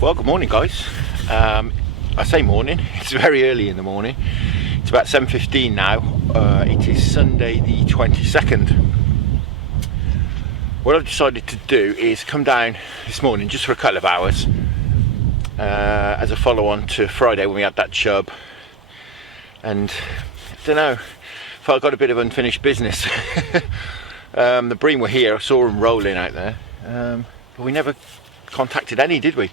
Well, good morning, guys. I say morning, it's very early in the morning. It's about 7:15 now. It is Sunday the 22nd. What I've decided to do is come down this morning just for a couple of hours as a follow-on to Friday when we had that chub. And I don't know, felt I got a bit of unfinished business. The bream were here, I saw them rolling out there, but we never contacted any, did we?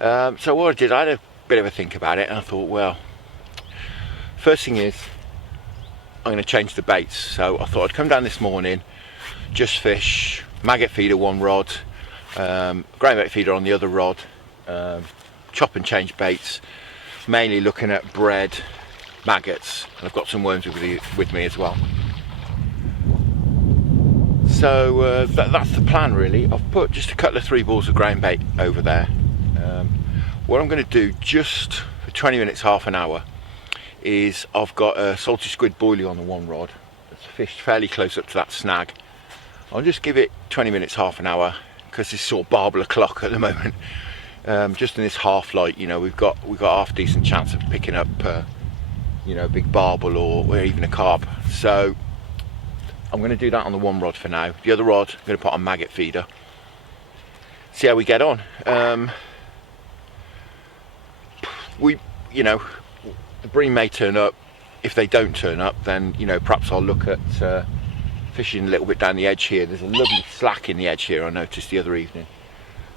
So what I did, I had a bit of a think about it, and I thought, well, first thing is I'm going to change the baits. So I thought I'd come down this morning, just fish, maggot feeder one rod, grain bait feeder on the other rod, chop and change baits, mainly looking at bread, maggots, and I've got some worms with me as well. So that's the plan really. I've put just a couple of 3 balls of grain bait over there. What I'm going to do just for 20 minutes, half an hour, is I've got a salty squid boilie on the one rod that's fished fairly close up to that snag. I'll just give it 20 minutes, half an hour, because it's sort of barbel o'clock at the moment. Just in this half light, you know, we've got half decent chance of picking up you know, a big barbel or even a carp. So I'm going to do that on the one rod for now. The other rod I'm going to put on maggot feeder, see how we get on. You know, the bream may turn up. If they don't turn up, then, you know, perhaps I'll look at fishing a little bit down the edge here. There's a lovely slack in the edge here, I noticed the other evening.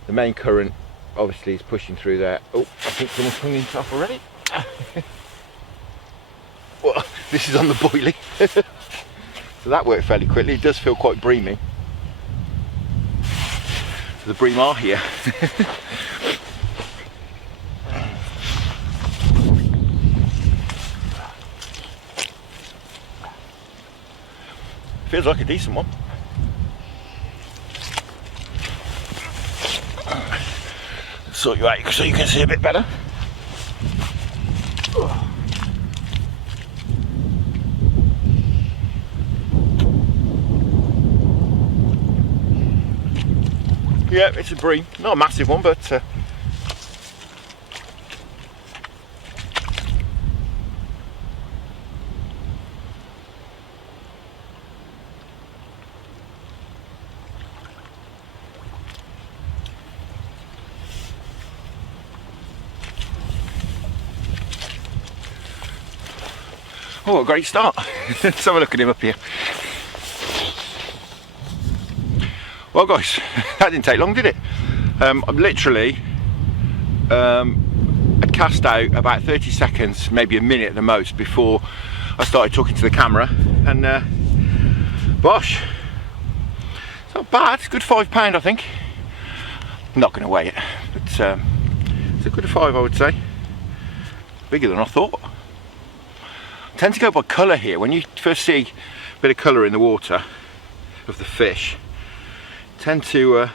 The main current obviously is pushing through there. Oh, I think someone's hung himself already. Well, this is on the boilie. So that worked fairly quickly. It does feel quite breamy. So the bream are here. Feels like a decent one. Sort you out so you can see a bit better. Yeah, it's a bream. Not a massive one, but oh, what a great start. Let's have a look at him up here. Well, guys, that didn't take long, did it? I'm literally I cast out about 30 seconds, maybe a minute at the most, before I started talking to the camera, and bosh, it's not bad. It's a good £5, I think. I'm not going to weigh it, but it's a good 5, I would say. Bigger than I thought. I tend to go by colour here. When you first see a bit of colour in the water of the fish, tend to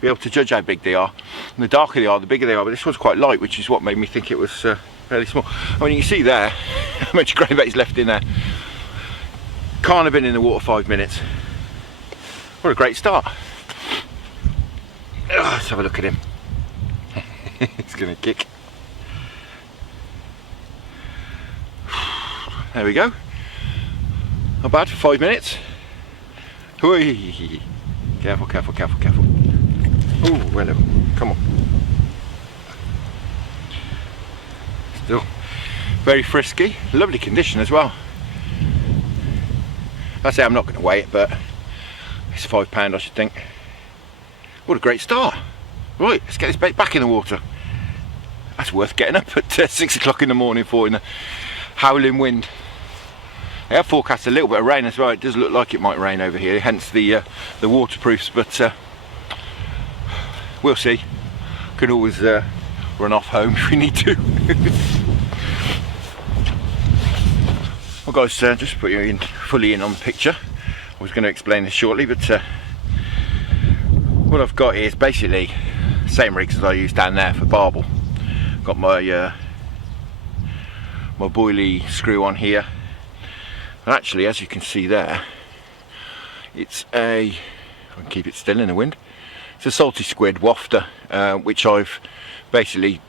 be able to judge how big they are, and the darker they are, the bigger they are. But this one's quite light, which is what made me think it was fairly small. I mean, you can see there how much grain bait's left in there. Can't have been in the water 5 minutes. What a great start. Let's have a look at him. He's gonna kick. There we go. Not bad for 5 minutes. Whee. Careful, careful, careful, careful. Oh, hello. Come on. Still very frisky. Lovely condition as well. I say I'm not going to weigh it, but it's £5, I should think. What a great start. Right, let's get this bait back in the water. That's worth getting up at 6 o'clock in the morning for, in the howling wind. They have forecast a little bit of rain as well. It does look like it might rain over here, hence the waterproofs, but we'll see. Can always run off home if we need to. Well, guys, just to put you fully in on the picture, I was going to explain this shortly, but what I've got is basically the same rigs as I used down there for barbel. Got my my boilie screw on here. And actually, as you can see there, it's a, if I can keep it still in the wind, it's a salty squid wafter which I've basically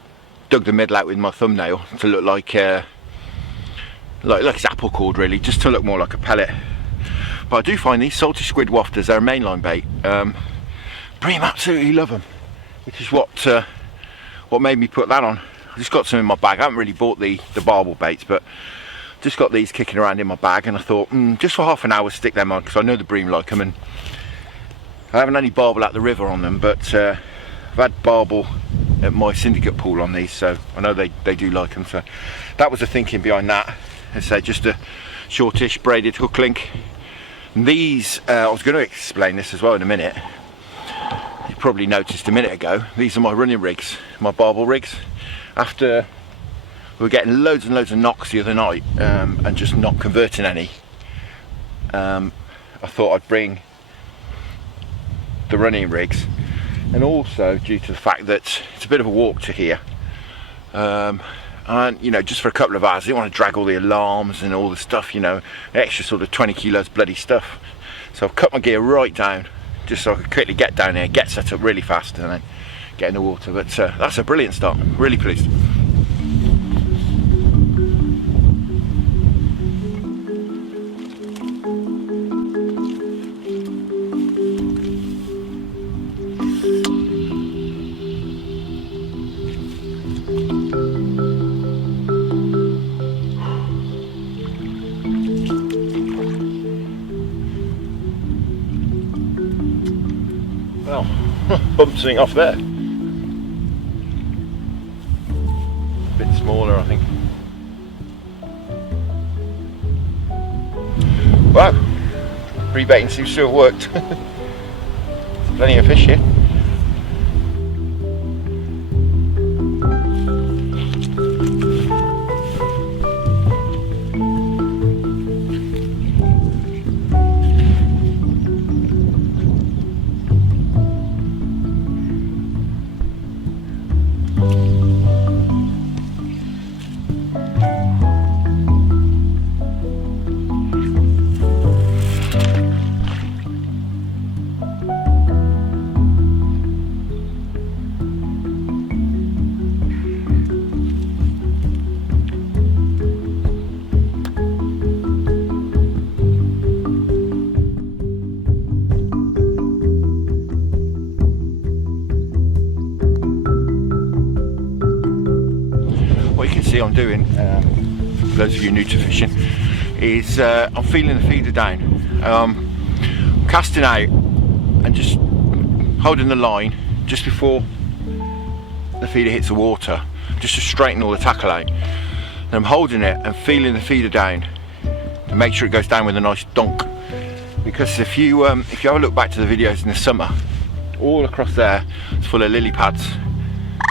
dug the middle out with my thumbnail to look like it's apple cord, really, just to look more like a pellet. But I do find these salty squid wafters, they're a mainline bait. Bream absolutely love them, which is what made me put that on. I just got some in my bag. I haven't really bought the barbel baits, but just got these kicking around in my bag, and I thought just for half an hour stick them on, because I know the bream like them. And I haven't any barbel at the river on them, but I've had barbel at my syndicate pool on these, so I know they do like them. So that was the thinking behind that. As I say, just a shortish braided hook link. And these, I was going to explain this as well in a minute. You probably noticed a minute ago, these are my running rigs, my barbel rigs. After we were getting loads and loads of knocks the other night and just not converting any, I thought I'd bring the running rigs, and also due to the fact that it's a bit of a walk to here, and you know, just for a couple of hours I didn't want to drag all the alarms and all the stuff, you know, extra sort of 20 kilos bloody stuff. So I've cut my gear right down just so I could quickly get down there, get set up really fast, and then get in the water. But that's a brilliant start, really pleased. Well, bumped something off there. A bit smaller, I think. Wow, prebaiting seems to have worked. There's plenty of fish here. I'm doing, for those of you new to fishing, is I'm feeling the feeder down, casting out and just holding the line just before the feeder hits the water, just to straighten all the tackle out. And I'm holding it and feeling the feeder down to make sure it goes down with a nice donk. Because if you have a look back to the videos in the summer, all across there it's full of lily pads.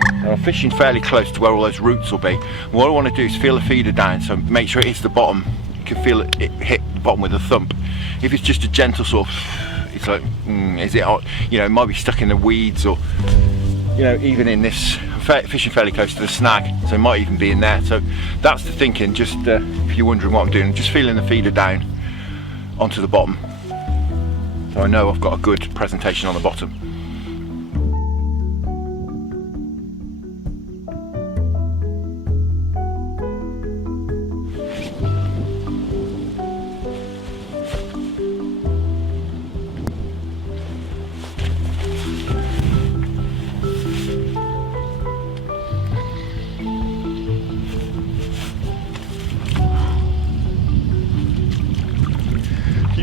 And I'm fishing fairly close to where all those roots will be. And what I want to do is feel the feeder down, so make sure it hits the bottom. You can feel it hit the bottom with a thump. If it's just a gentle sort of, it's like, is it, you know, it might be stuck in the weeds, or, you know, even in this, fishing fairly close to the snag, so it might even be in there. So that's the thinking, just if you're wondering what I'm doing, just feeling the feeder down onto the bottom. So I know I've got a good presentation on the bottom.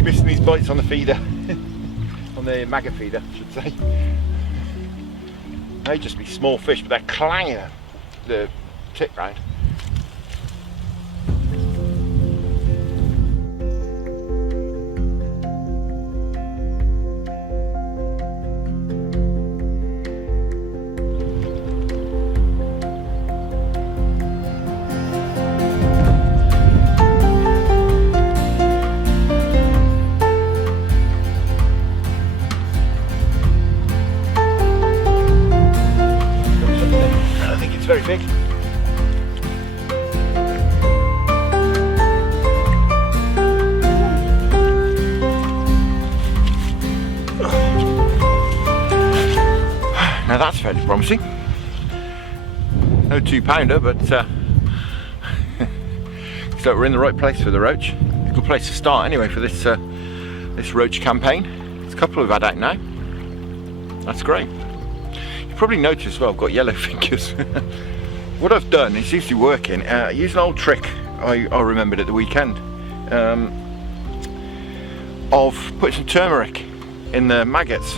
Missing these bites on the feeder, on the maggot feeder I should say. They just be small fish, but they're clanging the tip round. Very big. Now that's fairly promising. No 2-pounder, but so we're in the right place for the roach. A good place to start anyway for this this roach campaign. There's a couple we've had out now. That's great. You probably noticed as well I've got yellow fingers. What I've done, it seems to be working, use an old trick I remembered at the weekend of putting some turmeric in the maggots.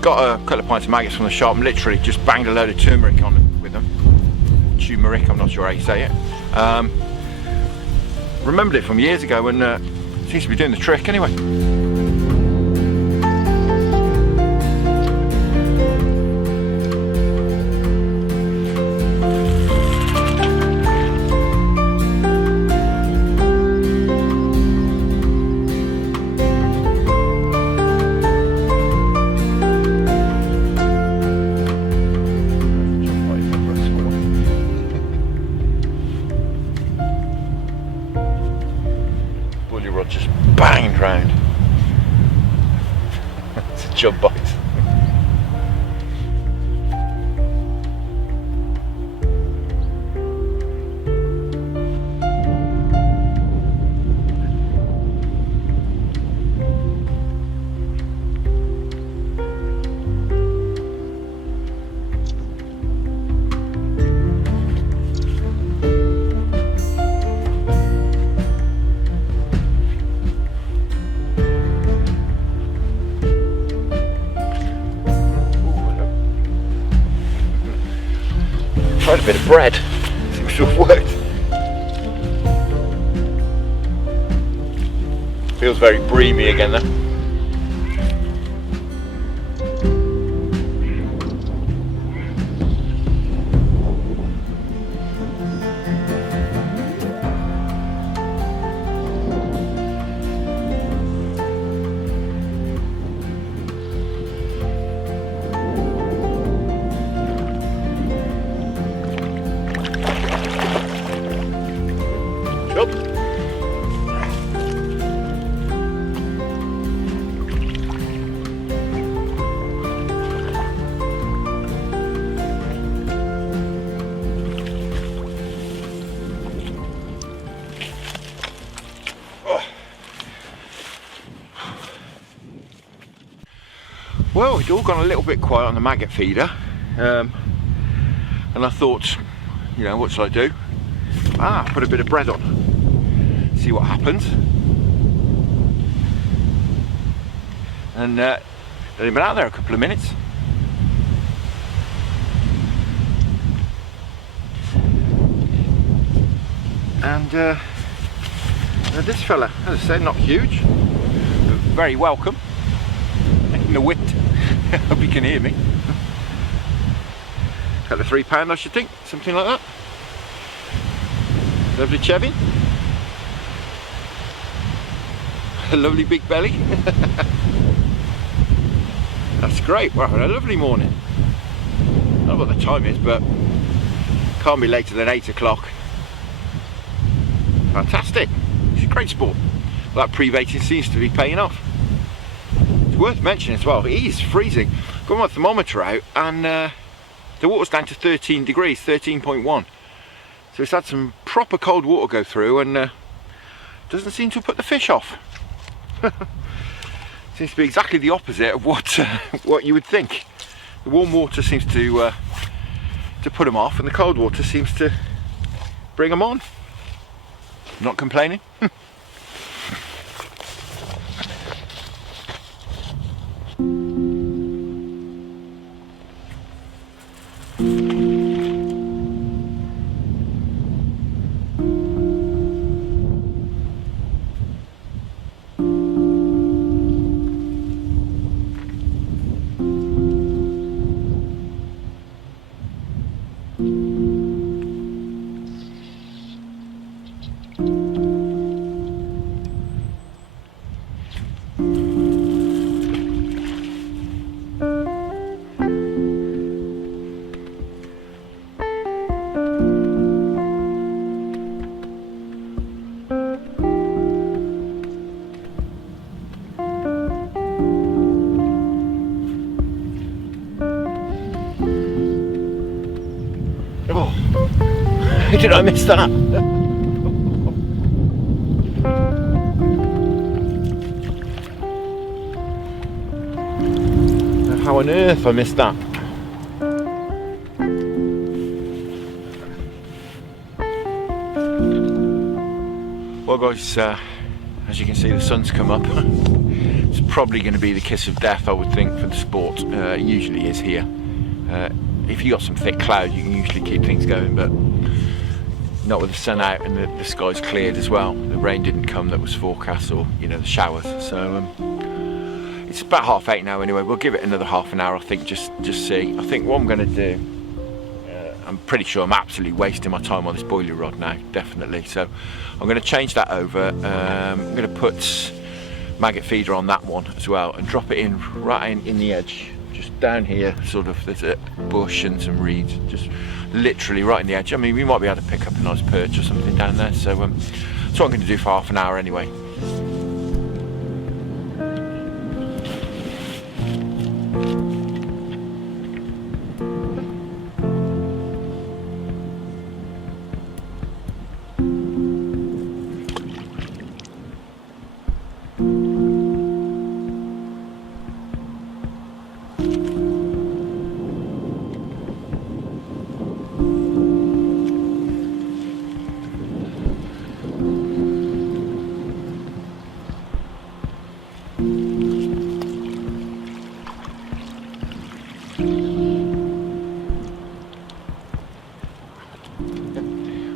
Got a couple of pints of maggots from the shop and literally just banged a load of turmeric on them with them. Turmeric, I'm not sure how you say it. Remembered it from years ago and seems to be doing the trick anyway. Just banged round. It's a job bite. Tried a bit of bread, seems to have worked. Feels very breamy again though. Well, it's all gone a little bit quiet on the maggot feeder, and I thought, you know, what shall I do? Put a bit of bread on, see what happens. And they've been out there a couple of minutes. And this fella, as I said, not huge, but very welcome. In the wind. Hope you can hear me. Couple of 3-pounder, I should think, something like that. Lovely chevy. A lovely big belly. That's great. We're having a lovely morning. I don't know what the time is, but can't be later than 8 o'clock. Fantastic. It's a great sport. Well, that prebaiting seems to be paying off. Worth mentioning as well, it is freezing. Got my thermometer out and the water's down to 13 degrees, 13.1. So it's had some proper cold water go through and doesn't seem to have put the fish off. Seems to be exactly the opposite of what you would think. The warm water seems to put them off and the cold water seems to bring them on. Not complaining. Oh, did I miss that? How on earth I missed that? Well guys, as you can see the sun's come up. It's probably going to be the kiss of death, I would think, for the sport. It usually is here. If you got some thick cloud you can usually keep things going, but not with the sun out and the sky's cleared as well. The rain didn't come that was forecast, or the showers. So it's about 8:30 now anyway. We'll give it another half an hour, I think, just see. I think what I'm going to do, I'm pretty sure I'm absolutely wasting my time on this boiler rod now, definitely. So I'm going to change that over. I'm going to put maggot feeder on that one as well and drop it in right in the edge, just down here. Sort of, there's a bush and some reeds, just literally right in the edge. I mean, we might be able to pick up a nice perch or something down there. So that's what I'm going to do for half an hour anyway.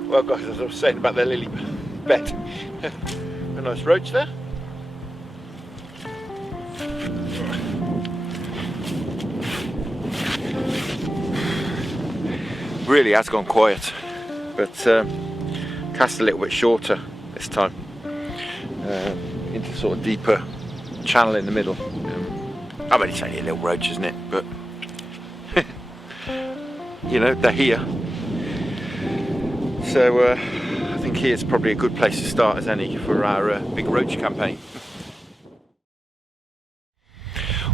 Well guys, as I was saying about the lily bed, a nice roach there. Really has gone quiet, but cast a little bit shorter this time, into sort of deeper channel in the middle. I mean, it's only a little roach, isn't it? But they're here. So I think here's probably a good place to start as any for our big roach campaign.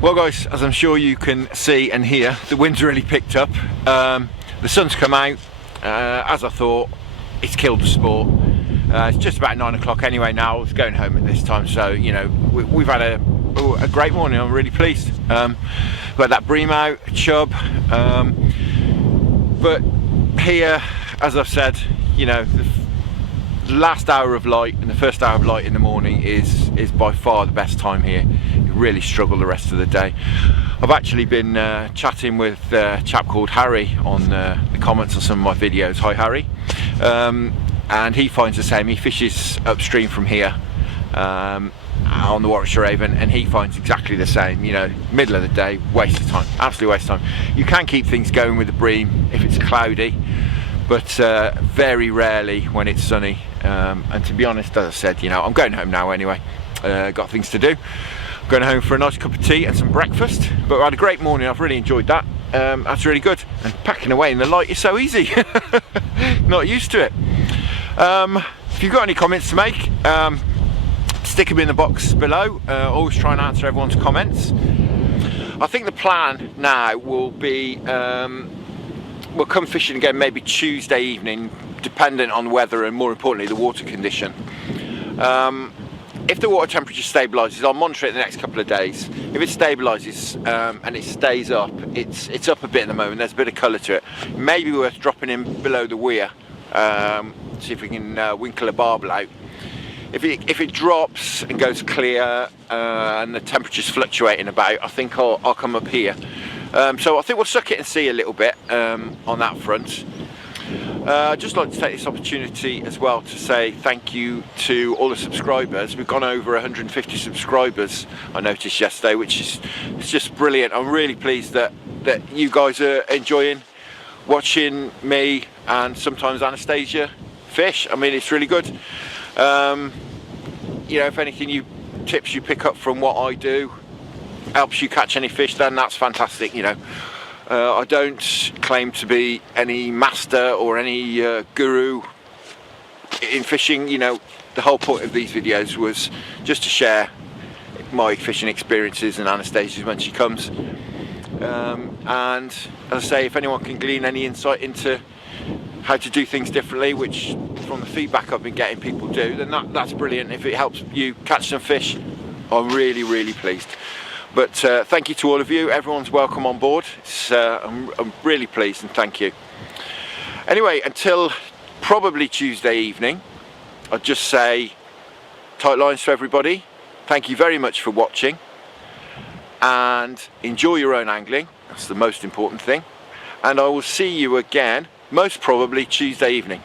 Well guys, as I'm sure you can see and hear, the wind's really picked up. The sun's come out, as I thought. It's killed the sport. It's just about 9 o'clock anyway now. I was going home at this time, so we've had a great morning. I'm really pleased. We had that bream out, chub, but here, as I've said, the last hour of light and the first hour of light in the morning is by far the best time here. You really struggle the rest of the day. I've actually been chatting with a chap called Harry on the comments on some of my videos. Hi Harry. And he finds the same. He fishes upstream from here on the Warwickshire Avon, and he finds exactly the same. Middle of the day, waste of time, absolute waste of time. You can keep things going with the bream if it's cloudy, but very rarely when it's sunny. And to be honest, as I said, I'm going home now anyway. Got things to do. I'm going home for a nice cup of tea and some breakfast. But I had a great morning. I've really enjoyed that. That's really good. And packing away in the light is so easy. Not used to it. If you've got any comments to make, stick them in the box below. Always try and answer everyone's comments. I think the plan now will be we'll come fishing again maybe Tuesday evening, dependent on weather and more importantly the water condition. If the water temperature stabilises, I'll monitor it the next couple of days. If it stabilises and it stays up, it's up a bit at the moment, there's a bit of colour to it. Maybe worth dropping in below the weir, see if we can winkle a barbel out. If it drops and goes clear and the temperature's fluctuating about, I think I'll come up here. So I think we'll suck it and see a little bit on that front. I'd just like to take this opportunity as well to say thank you to all the subscribers. We've gone over 150 subscribers, I noticed yesterday, which is just brilliant. I'm really pleased that you guys are enjoying watching me and sometimes Anastasia fish. I mean, it's really good. If anything, tips you pick up from what I do helps you catch any fish, then that's fantastic. I don't claim to be any master or any guru in fishing. The whole point of these videos was just to share my fishing experiences and Anastasia's when she comes. And as I say, if anyone can glean any insight into how to do things differently, which from the feedback I've been getting people do, then that's brilliant. If it helps you catch some fish, I'm really pleased. But thank you to all of you. Everyone's welcome on board. I'm really pleased, and thank you. Anyway, until probably Tuesday evening, I'll just say tight lines to everybody. Thank you very much for watching, and enjoy your own angling. That's the most important thing. And I will see you again, most probably Tuesday evening.